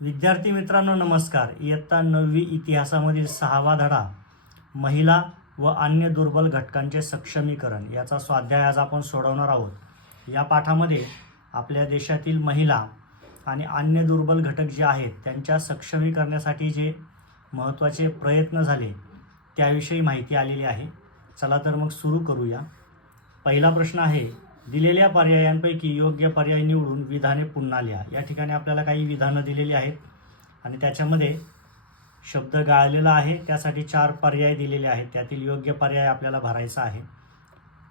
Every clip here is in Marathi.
विद्यार्थी मित्रांनो नमस्कार. इयत्ता 9वी इतिहासामधील 6वा धडा महिला व अन्य दुर्बल घटकांचे सक्षमीकरण याचा स्वाध्याय आज आपण सोडवणार आहोत. या पाठामध्ये आपल्या देशातील महिला आणि अन्य दुर्बल घटक जे आहेत त्यांच्या सक्षमीकरणासाठी जे महत्त्वाचे प्रयत्न झाले त्याविषयी माहिती आलेली आहे. चला तर मग सुरू करूया. पहिला प्रश्न आहे, दिलेल्या पर्यायांपैकी योग्य पर्याय निवडून विधाने पुन्हा लिहा. या ठिकाणी आपल्याला काही विधानं दिलेली आहेत आणि त्याच्यामध्ये शब्द गाळलेला आहे, त्यासाठी 4 पर्याय दिलेले आहेत. त्यातील योग्य पर्याय आपल्याला भरायचा आहे.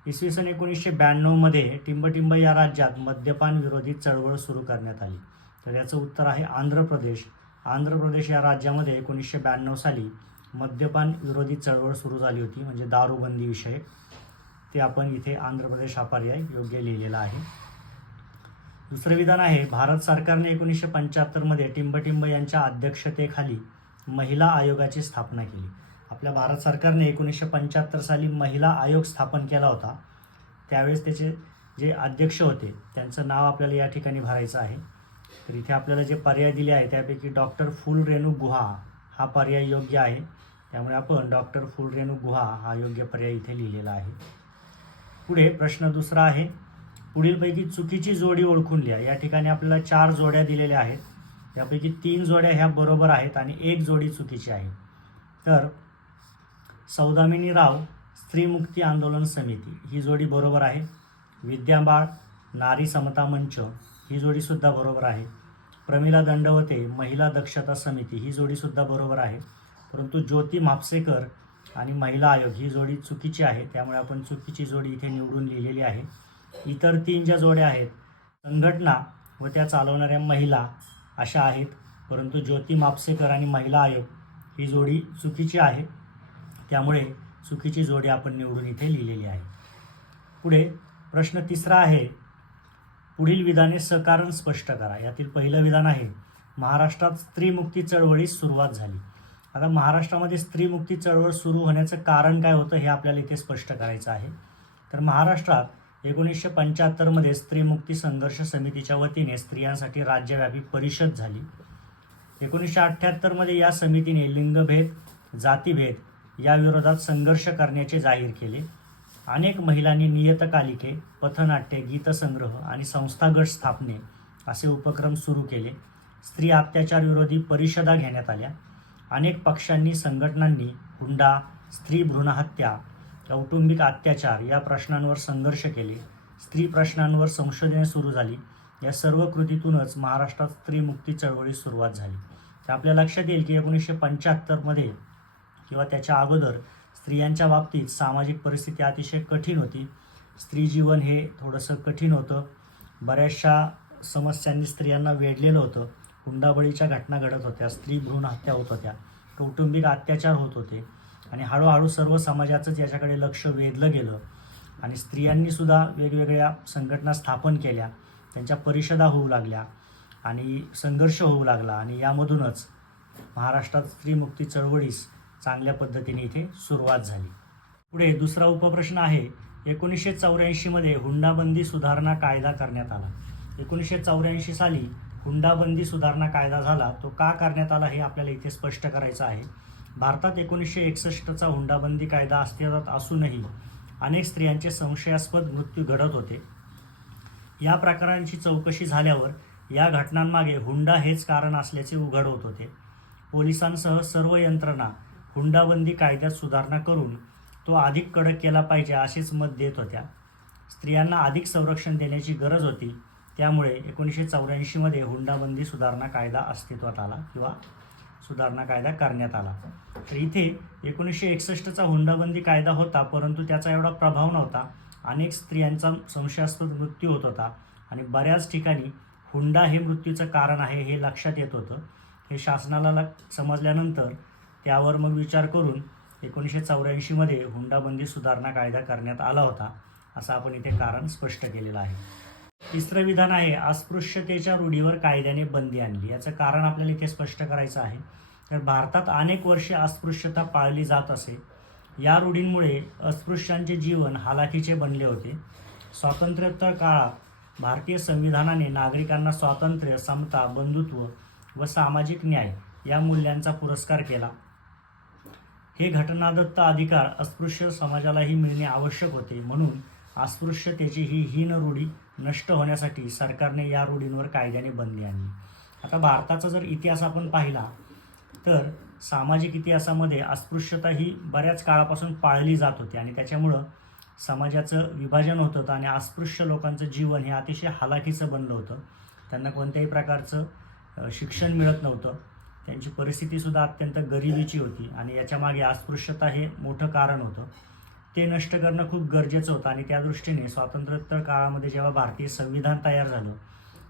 इसवी सन 1992 मध्ये टिंबटिंब या राज्यात मद्यपान विरोधी चळवळ सुरू करण्यात आली. तर याचं उत्तर आहे आंध्र प्रदेश. आंध्र प्रदेश या राज्यामध्ये 1992 साली मद्यपान विरोधी चळवळ सुरू झाली होती, म्हणजे दारूबंदी विषयक. ते आपण इथे आंध्र प्रदेश हा पर्याय योग्य लिहिलेला आहे. दुसरं विधान आहे, भारत सरकारने 1975 मध्ये टिंबटिंब यांच्या अध्यक्षतेखाली महिला आयोगाची स्थापना केली. आपल्या भारत सरकारने 1975 साली महिला आयोग स्थापन केला होता. त्यावेळेस त्याचे जे अध्यक्ष होते त्यांचं नाव आपल्याला या ठिकाणी भरायचं आहे. तर इथे आपल्याला जे पर्याय दिले आहे त्यापैकी डॉक्टर फुलरेणू गुहा हा पर्याय योग्य आहे. त्यामुळे आपण डॉक्टर फुलरेणू गुहा हा योग्य पर्याय इथे लिहिलेला आहे. पुढे प्रश्न दुसरा आहे, पुढीलपैकी चुकीची जोडी ओळखून लिहा. या ठिकाणी आपल्याला 4 जोड्या दिलेल्या आहेत. त्यापैकी 3 जोड्या ह्या बरोबर आहेत आणि 1 जोडी चुकीची आहे. तर सौदामिनी राव स्त्री मुक्ती आंदोलन समिती ही जोडी बरोबर आहे. विद्याबाळ नारी समता मंच ही जोडीसुद्धा बरोबर आहे. प्रमिला दंडवते महिला दक्षता समिती ही जोडीसुद्धा बरोबर आहे. परंतु ज्योती म्हापसेकर आणि महिला आयोग ही जोडी चुकीची आहे. त्यामुळे आपण चुकीची जोडी इथे निवडून लिहिलेली आहे. इतर 3 ज्या जोड्या आहेत संघटना व त्या चालवणाऱ्या महिला अशा आहेत, परंतु ज्योती म्हापसेकर आणि महिला आयोग ही जोडी चुकीची आहे. त्यामुळे चुकीची जोडी आपण निवडून इथे लिहिलेली आहे. पुढे प्रश्न तिसरा आहे, पुढील विधाने सकारण स्पष्ट करा. यातील पहिलं विधान आहे, महाराष्ट्रात स्त्रीमुक्ती चळवळीस सुरुवात झाली. आता महाराष्ट्रामध्ये स्त्रीमुक्ती चळवळ सुरू होण्याचं कारण काय होतं हे आपल्याला इथे स्पष्ट करायचं आहे. तर महाराष्ट्रात 1975 मध्ये स्त्रीमुक्ती संघर्ष समितीच्या वतीने स्त्रियांसाठी राज्यव्यापी परिषद झाली. 1978 मध्ये या समितीने लिंगभेद, जातीभेद या विरोधात संघर्ष करण्याचे जाहीर केले. अनेक महिलांनी नियतकालिके, पथनाट्ये, गीतसंग्रह आणि संस्थागट स्थापने असे उपक्रम सुरू केले. स्त्री अत्याचार विरोधी परिषदा घेण्यात आल्या. अनेक पक्षांनी, संघटनांनी हुंडा, स्त्री भ्रूणहत्या, कौटुंबिक अत्याचार या प्रश्नांवर संघर्ष केले. स्त्री प्रश्नांवर संशोधने सुरू झाली. या सर्व कृतीतूनच महाराष्ट्रात स्त्रीमुक्ती चळवळीस सुरुवात झाली. तर आपल्या लक्षात येईल की 1975 मध्ये किंवा त्याच्या अगोदर स्त्रियांच्या बाबतीत सामाजिक परिस्थिती अतिशय कठीण होती. स्त्री जीवन हे थोडंसं कठीण होतं. बऱ्याचशा समस्यांनी स्त्रियांना वेढलेलं होतं. हुंडाबळीच्या घटना घडत होत्या, स्त्री भ्रूण हत्या होत होत्या, कौटुंबिक अत्याचार होत होते आणि हळूहळू सर्व समाजाचंच याच्याकडे लक्ष वेधलं गेलं आणि स्त्रियांनी सुद्धा वेगवेगळ्या संघटना स्थापन केल्या, त्यांच्या परिषदा होऊ लागल्या आणि संघर्ष होऊ लागला आणि यामधूनच महाराष्ट्रात स्त्रीमुक्ती चळवळीस चांगल्या पद्धतीने इथे सुरुवात झाली. पुढे दुसरा उपप्रश्न आहे, 1984 मध्ये हुंडाबंदी सुधारणा कायदा करण्यात आला. 1984 साली हुंडाबंदी सुधारणा कायदा झाला. तो का करण्यात आला हे आपल्याला इथे स्पष्ट करायचं आहे. भारतात 1961चा हुंडाबंदी कायदा अस्तित्वात असूनही अनेक स्त्रियांचे संशयास्पद मृत्यू घडत होते. या प्रकारांची चौकशी झाल्यावर या घटनांमागे हुंडा हेच कारण असल्याचे उघड होत होते. पोलिसांसह सर्व यंत्रणा हुंडाबंदी कायद्यात सुधारणा करून तो अधिक कडक केला पाहिजे असेच मत देत होत्या. स्त्रियांना अधिक संरक्षण देण्याची गरज होती. त्यामुळे 1984 मध्ये हुंडाबंदी सुधारणा कायदा अस्तित्वात आला किंवा सुधारणा कायदा करण्यात आला. तर इथे 1961चा हुंडाबंदी कायदा होता, परंतु त्याचा एवढा प्रभाव नव्हता. अनेक स्त्रियांचा संशयास्पद मृत्यू होत होता आणि बऱ्याच ठिकाणी हुंडा हे मृत्यूचं कारण आहे हे लक्षात येत होतं. हे शासनाला समजल्यानंतर त्यावर मग विचार करून 1984 मध्ये हुंडाबंदी सुधारणा कायदा करण्यात आला होता, असं आपण इथे कारण स्पष्ट केलेलं आहे. तिसरं विधान आहे, अस्पृश्यतेच्या रूढीवर कायद्याने बंदी आणली. याचं कारण आपल्याला इथे स्पष्ट करायचं आहे. तर भारतात अनेक वर्षे अस्पृश्यता पाळली जात असे. या रूढींमुळे अस्पृश्यांचे जीवन हालाखीचे बनले होते. स्वातंत्र्योत्तर काळात भारतीय संविधानाने नागरिकांना स्वातंत्र्य, समता, बंधुत्व व सामाजिक न्याय या मूल्यांचा पुरस्कार केला. हे घटनादत्त अधिकार अस्पृश्य समाजालाही मिळणे आवश्यक होते, म्हणून अस्पृश्यतेची ही हीन रूढी नष्ट होण्यासाठी सरकारने या रूढींवर कायद्याने बंदी आणली. आता भारताचा जर इतिहास आपण पाहिला तर सामाजिक इतिहासामध्ये अस्पृश्यता ही बऱ्याच काळापासून पाळली जात होती आणि त्याच्यामुळं समाजाचं विभाजन होत होतं आणि अस्पृश्य लोकांचं जीवन हे अतिशय हालाखीचं बनलं होतं. त्यांना कोणत्याही प्रकारचं शिक्षण मिळत नव्हतं. त्यांची परिस्थितीसुद्धा अत्यंत गरिबीची होती आणि याच्यामागे अस्पृश्यता हे मोठं कारण होतं. ते नष्ट करणं खूप गरजेचं होतं आणि त्या दृष्टीने स्वातंत्र्योत्तर काळामध्ये जेव्हा भारतीय संविधान तयार झालं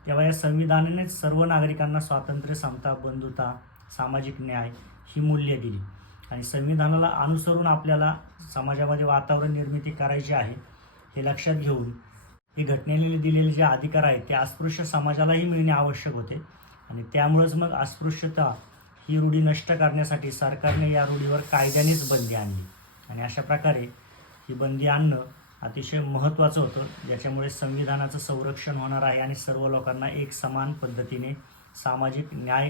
तेव्हा या संविधानानेच सर्व नागरिकांना स्वातंत्र्य, समता, बंधुता, सामाजिक न्याय ही मूल्ये दिली आणि संविधानाला अनुसरून आपल्याला समाजामध्ये वातावरण निर्मिती करायची आहे हे लक्षात घेऊन ही घटनेने दिलेले जे अधिकार आहेत ते अस्पृश्य समाजालाही मिळणे आवश्यक होते आणि त्यामुळेच मग अस्पृश्यता ही रूढी नष्ट करण्यासाठी सरकारने या रूढीवर कायद्यानेच बंदी आणली आणि अशा प्रकारे ही बंदी आणणं अतिशय महत्त्वाचं होतं, ज्याच्यामुळे संविधानाचं संरक्षण होणार आहे आणि सर्व लोकांना एक समान पद्धतीने सामाजिक न्याय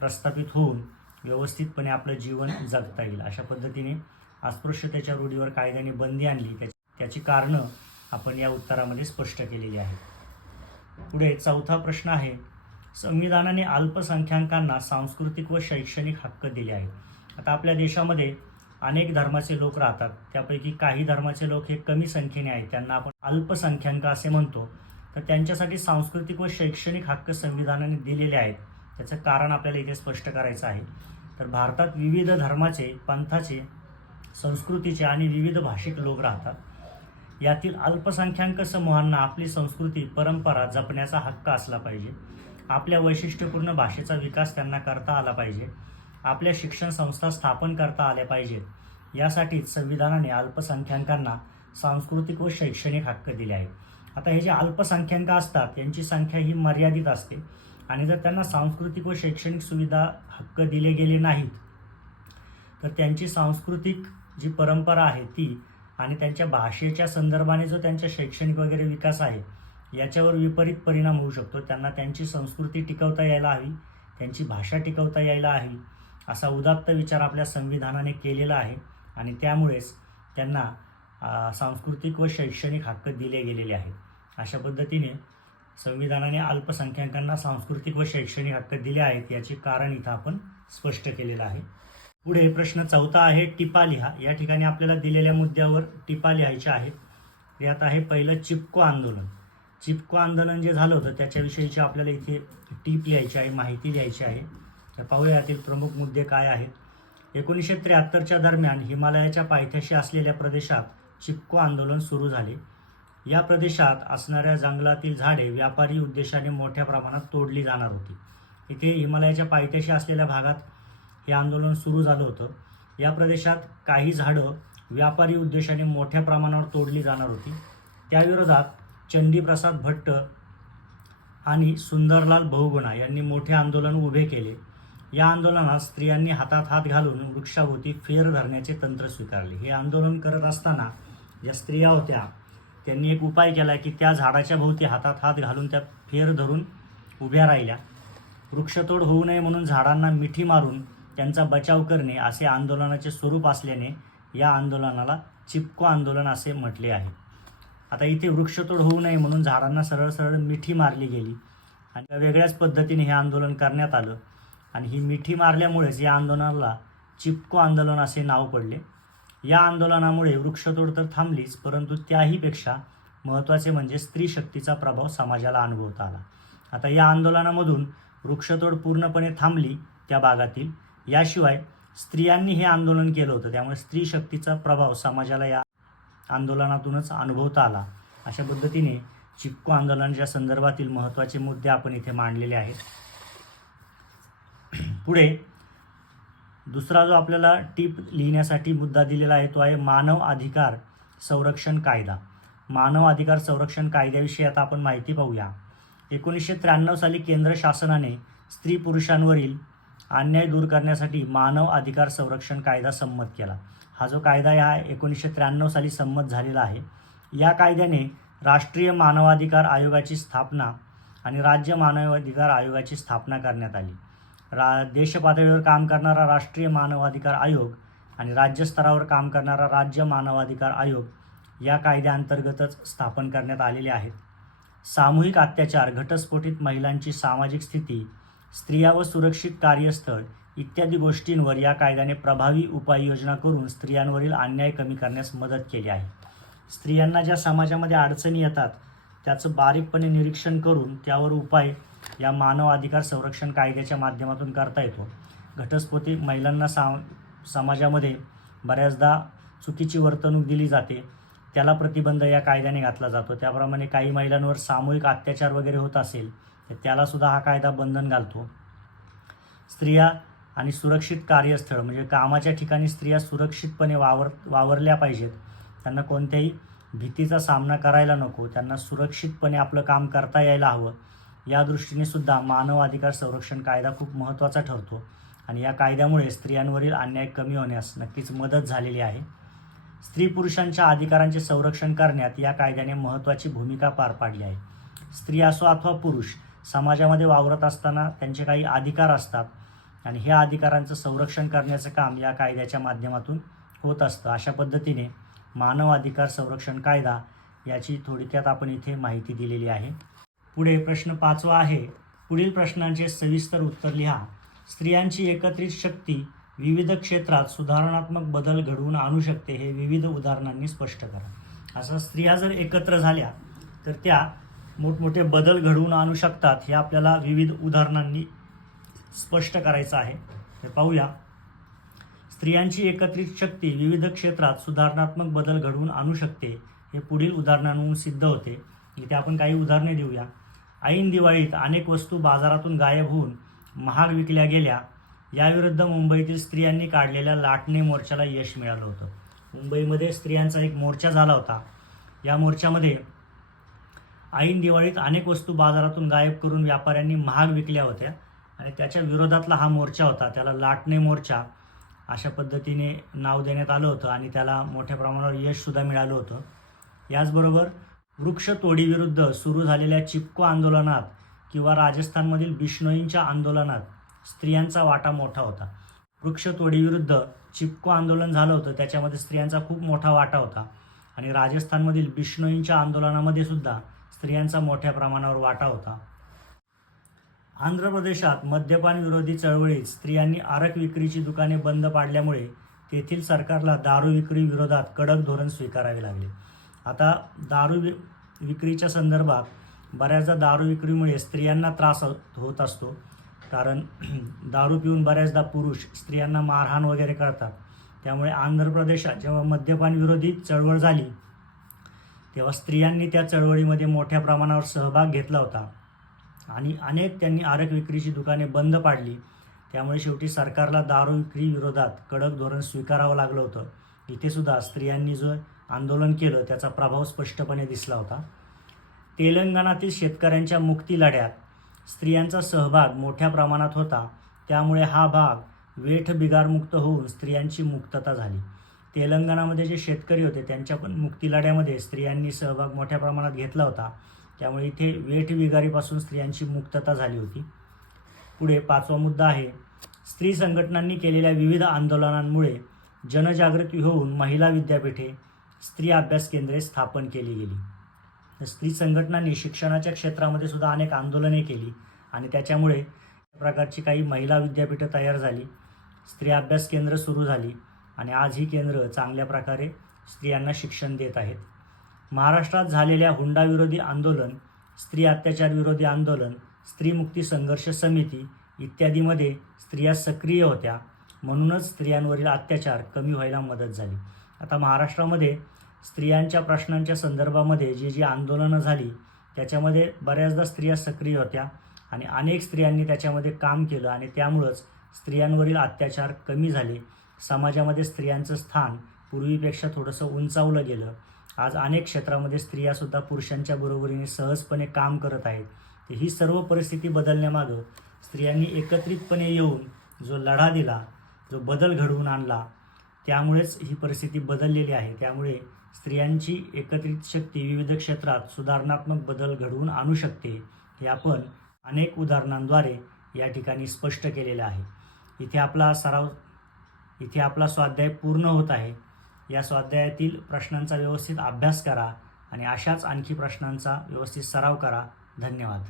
प्रस्थापित होऊन व्यवस्थितपणे आपलं जीवन जगता येईल. अशा पद्धतीने अस्पृश्यतेच्या रूढीवर कायद्याने बंदी आणली. त्याची कारणं आपण या उत्तरामध्ये स्पष्ट केलेली आहे. पुढे चौथा प्रश्न आहे, संविधानाने अल्पसंख्याकांना सांस्कृतिक व शैक्षणिक हक्क दिले आहेत. आता आपल्या देशामध्ये अनेक धर्माचे लोक राहतात. त्यापैकी काही धर्माचे लोक हे कमी संख्येने आहेत, त्यांना आपण अल्पसंख्याक असे म्हणतो. तर त्यांच्यासाठी सांस्कृतिक व शैक्षणिक हक्क संविधानाने दिलेले आहेत. त्याचं कारण आपल्याला इथे स्पष्ट करायचं आहे. तर भारतात विविध धर्माचे, पंथाचे, संस्कृतीचे आणि विविध भाषिक लोक राहतात. यातील अल्पसंख्याक समूहांना आपली संस्कृती, परंपरा जपण्याचा हक्क असला पाहिजे. आपल्या वैशिष्ट्यपूर्ण भाषेचा विकास त्यांना करता आला पाहिजे. आपल्या शिक्षण संस्था स्थापन करता आल्या पाहिजेत. यासाठीच संविधानाने अल्पसंख्याकांना सांस्कृतिक व शैक्षणिक हक्क दिले आहेत. आता हे जे अल्पसंख्याक असतात यांची संख्या ही मर्यादित असते आणि जर त्यांना सांस्कृतिक व शैक्षणिक सुविधा हक्क दिले गेले नाहीत तर त्यांची सांस्कृतिक जी परंपरा आहे ती आणि त्यांच्या भाषेच्या संदर्भाने जो त्यांच्या शैक्षणिक वगैरे विकास आहे याच्यावर विपरीत परिणाम होऊ शकतो. त्यांना त्यांची संस्कृती टिकवता यायला हवी, त्यांची भाषा टिकवता यायला हवी असा उदात्त विचार आपल्या संविधानाने केलेला आहे आणि त्यामुळेच त्यांना सांस्कृतिक व शैक्षणिक हक्क दिले गेलेले आहेत. अशा पद्धतीने संविधानाने अल्पसंख्याकांना सांस्कृतिक व शैक्षणिक हक्क दिले आहेत याचे कारण इथं आपण स्पष्ट केलेलं आहे. पुढे प्रश्न चौथा आहे, टिपा लिहा. या ठिकाणी आपल्याला दिलेल्या मुद्द्यावर टिपा लिहायच्या आहेत. यात आहे पहिलं चिपको आंदोलन. चिपको आंदोलन जे झालं होतं त्याच्याविषयीची आपल्याला इथे टीप लिहायची आहे, माहिती लिहायची आहे. तर पाहूया यातील प्रमुख मुद्दे काय आहेत. 1973च्या दरम्यान हिमालयाच्या पायथ्याशी असलेल्या प्रदेशात चिपको आंदोलन सुरू झाले. या प्रदेशात असणाऱ्या जंगलातील झाडे व्यापारी उद्देशाने मोठ्या प्रमाणात तोडली जाणार होती. इथे हिमालयाच्या पायथ्याशी असलेल्या भागात हे आंदोलन सुरू झालं होतं. या प्रदेशात काही झाडं व्यापारी उद्देशाने मोठ्या प्रमाणावर तोडली जाणार होती. त्याविरोधात चंडीप्रसाद भट्ट आणि सुंदरलाल बहुगुणा यांनी मोठे आंदोलन उभे केले. या आंदोलनात स्त्रियांनी हातात हात घालून वृक्षाभोवती फेर धरण्याचे तंत्र स्वीकारले. हे आंदोलन करत असताना ज्या स्त्रिया होत्या त्यांनी एक उपाय केला की त्या झाडाच्या भोवती हातात हात घालून त्या फेर धरून उभ्या राहिल्या. वृक्षतोड होऊ नये म्हणून झाडांना मिठी मारून त्यांचा बचाव करणे असे आंदोलनाचे स्वरूप असल्याने या आंदोलनाला चिपको आंदोलन असे म्हटले आहे. आता इथे वृक्षतोड होऊ नये म्हणून झाडांना सरळ सरळ मिठी मारली गेली आणि वेगळ्याच पद्धतीने हे आंदोलन करण्यात आलं आणि ही मिठी मारल्यामुळेच या आंदोलनाला चिपको आंदोलन असे नाव पडले. या आंदोलनामुळे वृक्षतोड तर थांबलीच, परंतु त्याहीपेक्षा महत्त्वाचे म्हणजे स्त्री शक्तीचा प्रभाव समाजाला अनुभवता आला. आता या आंदोलनामधून वृक्षतोड पूर्णपणे थांबली त्या भागातील. याशिवाय स्त्रियांनी हे आंदोलन केलं होतं, त्यामुळे स्त्री शक्तीचा प्रभाव समाजाला या आंदोलनातूनच अनुभवता आला. अशा पद्धतीने चिपको आंदोलनाच्या संदर्भातील महत्त्वाचे मुद्दे आपण इथे मांडलेले आहेत. पुढे दुसरा जो आपल्याला टीप लिहिण्यासाठी मुद्दा दिलेला आहे तो आहे मानव अधिकार संरक्षण कायदा. मानव अधिकार संरक्षण कायद्याविषयी आता आपण माहिती पाहूया. 1993 साली केंद्र शासनाने स्त्री पुरुषांवरील अन्याय दूर करण्यासाठी मानव अधिकार संरक्षण कायदा संमत केला. हा जो कायदा आहे 1993 साली संमत झालेला आहे. या कायद्याने राष्ट्रीय मानवाधिकार आयोगाची स्थापना आणि राज्य मानवाधिकार आयोगाची स्थापना करण्यात आली. देश पातळीवर काम करणारा राष्ट्रीय मानवाधिकार आयोग आणि राज्य स्तरावर काम करणारा राज्य मानवाधिकार आयोग या कायद्याअंतर्गतच स्थापन करण्यात आलेले आहेत. सामूहिक अत्याचार, घटस्फोटित महिलांची सामाजिक स्थिती, स्त्रिया व सुरक्षित कार्यस्थळ इत्यादी गोष्टींवर या कायद्याने प्रभावी उपाययोजना करून स्त्रियांवरील अन्याय कमी करण्यास मदत केली आहे. स्त्रियांना ज्या समाजामध्ये अडचणी येतात त्याचं बारीकपणे निरीक्षण करून त्यावर उपाय या मानव अधिकार संरक्षण कायद्याच्या माध्यमातून करता येतो. घटस्फोटित महिलांना समाजामध्ये बऱ्याचदा चुकीची वर्तणूक दिली जाते, त्याला प्रतिबंध या कायद्याने घातला जातो. त्याप्रमाणे काही महिलांवर सामूहिक अत्याचार वगैरे होत असेल तर त्यालासुद्धा हा कायदा बंधन घालतो. स्त्रिया आणि सुरक्षित कार्यस्थळ म्हणजे कामाच्या ठिकाणी स्त्रिया सुरक्षितपणे वावरल्या पाहिजेत. त्यांना कोणत्याही भीतीचा सामना करायला नको, त्यांना सुरक्षितपणे आपलं काम करता यायला हवं. या दृष्टीने सुद्धा मानव अधिकार संरक्षण कायदा खूप महत्त्वाचा ठरतो आणि या कायद्यामुळे स्त्रियांवरील अन्याय कमी होण्यास नक्कीच मदत झालेली आहे. स्त्री पुरुषांच्या अधिकारांचे संरक्षण करण्यात या कायद्याने महत्त्वाची भूमिका पार पाडली आहे. स्त्री असो अथवा पुरुष समाजामध्ये वावरत असताना त्यांचे काही अधिकार असतात आणि ह्या अधिकारांचं संरक्षण करण्याचं काम या कायद्याच्या माध्यमातून होत असतं. अशा पद्धतीने मानव अधिकार संरक्षण कायदा याची थोडक्यात आपण इथे माहिती दिलेली आहे. पुढे प्रश्न 5वा आहे. पुढील प्रश्नांचे सविस्तर उत्तर लिहा. स्त्रियांची एकत्रित शक्ती विविध क्षेत्रात सुधारणात्मक बदल घडवून आणू शकते हे विविध उदाहरणांनी स्पष्ट करा. असं स्त्रिया जर एकत्र झाल्या तर त्या मोठमोठे बदल घडवून आणू शकतात हे आपल्याला विविध उदाहरणांनी स्पष्ट करायचं आहे. तर पाहूया. स्त्रियांची एकत्रित शक्ती विविध क्षेत्रात सुधारणात्मक बदल घडवून आणू शकते हे पुढील उदाहरणांवरून सिद्ध होते. इथे आपण काही उदाहरणे देऊया. ऐन दिवाळीत अनेक वस्तू बाजारातून गायब होऊन महाग विकल्या गेल्या. याविरुद्ध मुंबईतील स्त्रियांनी काढलेल्या लाटणे मोर्चाला यश मिळालं होतं. मुंबईमध्ये स्त्रियांचा एक मोर्चा झाला होता. या मोर्चामध्ये ऐन दिवाळीत अनेक वस्तू बाजारातून गायब करून व्यापाऱ्यांनी महाग विकल्या होत्या आणि त्याच्या विरोधातला हा मोर्चा होता. त्याला लाटणे मोर्चा अशा पद्धतीने नाव देण्यात आलं होतं आणि त्याला मोठ्या प्रमाणावर यशसुद्धा मिळालं होतं. याचबरोबर वृक्षतोडीविरुद्ध सुरू झालेल्या चिपको आंदोलनात किंवा राजस्थानमधील बिश्नोईंच्या आंदोलनात स्त्रियांचा वाटा मोठा होता. वृक्षतोडीविरुद्ध चिपको आंदोलन झालं होतं, त्याच्यामध्ये स्त्रियांचा खूप मोठा वाटा होता आणि राजस्थानमधील बिश्नोईंच्या आंदोलनामध्ये सुद्धा स्त्रियांचा मोठ्या प्रमाणावर वाटा होता. आंध्र प्रदेशात मद्यपान विरोधी चळवळीत स्त्रियांनी आरक विक्रीची दुकाने बंद पाडल्यामुळे तेथील सरकारला दारू विक्री विरोधात कडक धोरण स्वीकारावे लागले. आता दारू विक्रीच्या संदर्भात बऱ्याचदा दारू विक्रीमुळे स्त्रियांना त्रास होत असतो, कारण दारू पिऊन बऱ्याचदा पुरुष स्त्रियांना मारहाण वगैरे करतात. त्यामुळे आंध्र प्रदेशात जेव्हा मद्यपान विरोधी चळवळ झाली तेव्हा स्त्रियांनी त्या चळवळीमध्ये मोठ्या प्रमाणावर सहभाग घेतला होता आणि त्यांनी आरक विक्रीची दुकाने बंद पाडली. त्यामुळे शेवटी सरकारला दारू विक्री विरोधात कडक धोरण स्वीकारावं लागलं होतं. इथे सुद्धा स्त्रियांनी जो आंदोलन केलं त्याचा प्रभाव स्पष्टपणे दिसला होता. तेलंगणातील शेतकऱ्यांच्या मुक्ती लढ्यात स्त्रियांचा सहभाग मोठ्या प्रमाणात होता. त्यामुळे हा भाग वेठबिगारमुक्त होऊन स्त्रियांची मुक्तता झाली. तेलंगणामध्ये जे शेतकरी होते त्यांच्या पण मुक्ती लढ्यामध्ये स्त्रियांनी सहभाग मोठ्या प्रमाणात घेतला होता. त्यामुळे इथे वेठबिगारीपासून स्त्रियांची मुक्तता झाली होती. पुढे 5वा मुद्दा आहे. स्त्री संघटनांनी केलेल्या विविध आंदोलनांमुळे जनजागृती होऊन महिला विद्यापीठे, स्त्री अभ्यास केंद्रे स्थापन केली गेली. स्त्री संघटनांनी शिक्षणाच्या क्षेत्रामध्ये सुद्धा अनेक आंदोलने केली आणि त्याच्यामुळे प्रकारची काही महिला विद्यापीठं तयार झाली, स्त्री अभ्यास केंद्र सुरू झाली आणि आज ही केंद्र चांगल्या प्रकारे स्त्रियांना शिक्षण देत आहेत. महाराष्ट्रात झालेल्या हुंडाविरोधी आंदोलन, स्त्री अत्याचार विरोधी आंदोलन, स्त्री मुक्ती संघर्ष समिती इत्यादीमध्ये स्त्रिया सक्रिय होत्या, म्हणूनच स्त्रियांवरील अत्याचार कमी व्हायला मदत झाली. आता महाराष्ट्रामध्ये स्त्रियांच्या प्रश्नांच्या संदर्भामध्ये जी आंदोलनं झाली त्याच्यामध्ये बऱ्याचदा स्त्रिया सक्रिय होत्या आणि अनेक स्त्रियांनी त्याच्यामध्ये काम केलं आणि त्यामुळंच स्त्रियांवरील अत्याचार कमी झाले. समाजामध्ये स्त्रियांचं स्थान पूर्वीपेक्षा थोडंसं उंचावलं गेलं. आज अनेक क्षेत्रामध्ये स्त्रियासुद्धा पुरुषांच्या बरोबरीने सहजपणे काम करत आहेत. तर ही सर्व परिस्थिती बदलण्यामागं स्त्रियांनी एकत्रितपणे येऊन जो लढा दिला, जो बदल घडवून आणला, त्यामुळेच ही परिस्थिती बदललेली आहे. त्यामुळे स्त्रियांची एकत्रित शक्ती विविध क्षेत्रात सुधारणात्मक बदल घडवून आणू शकते हे आपण अनेक उदाहरणांद्वारे या ठिकाणी स्पष्ट केलेलं आहे. इथे आपला स्वाध्याय पूर्ण होत आहे. या स्वाध्यायातील प्रश्नांचा व्यवस्थित अभ्यास करा आणि अशाच आणखी प्रश्नांचा व्यवस्थित सराव करा. धन्यवाद.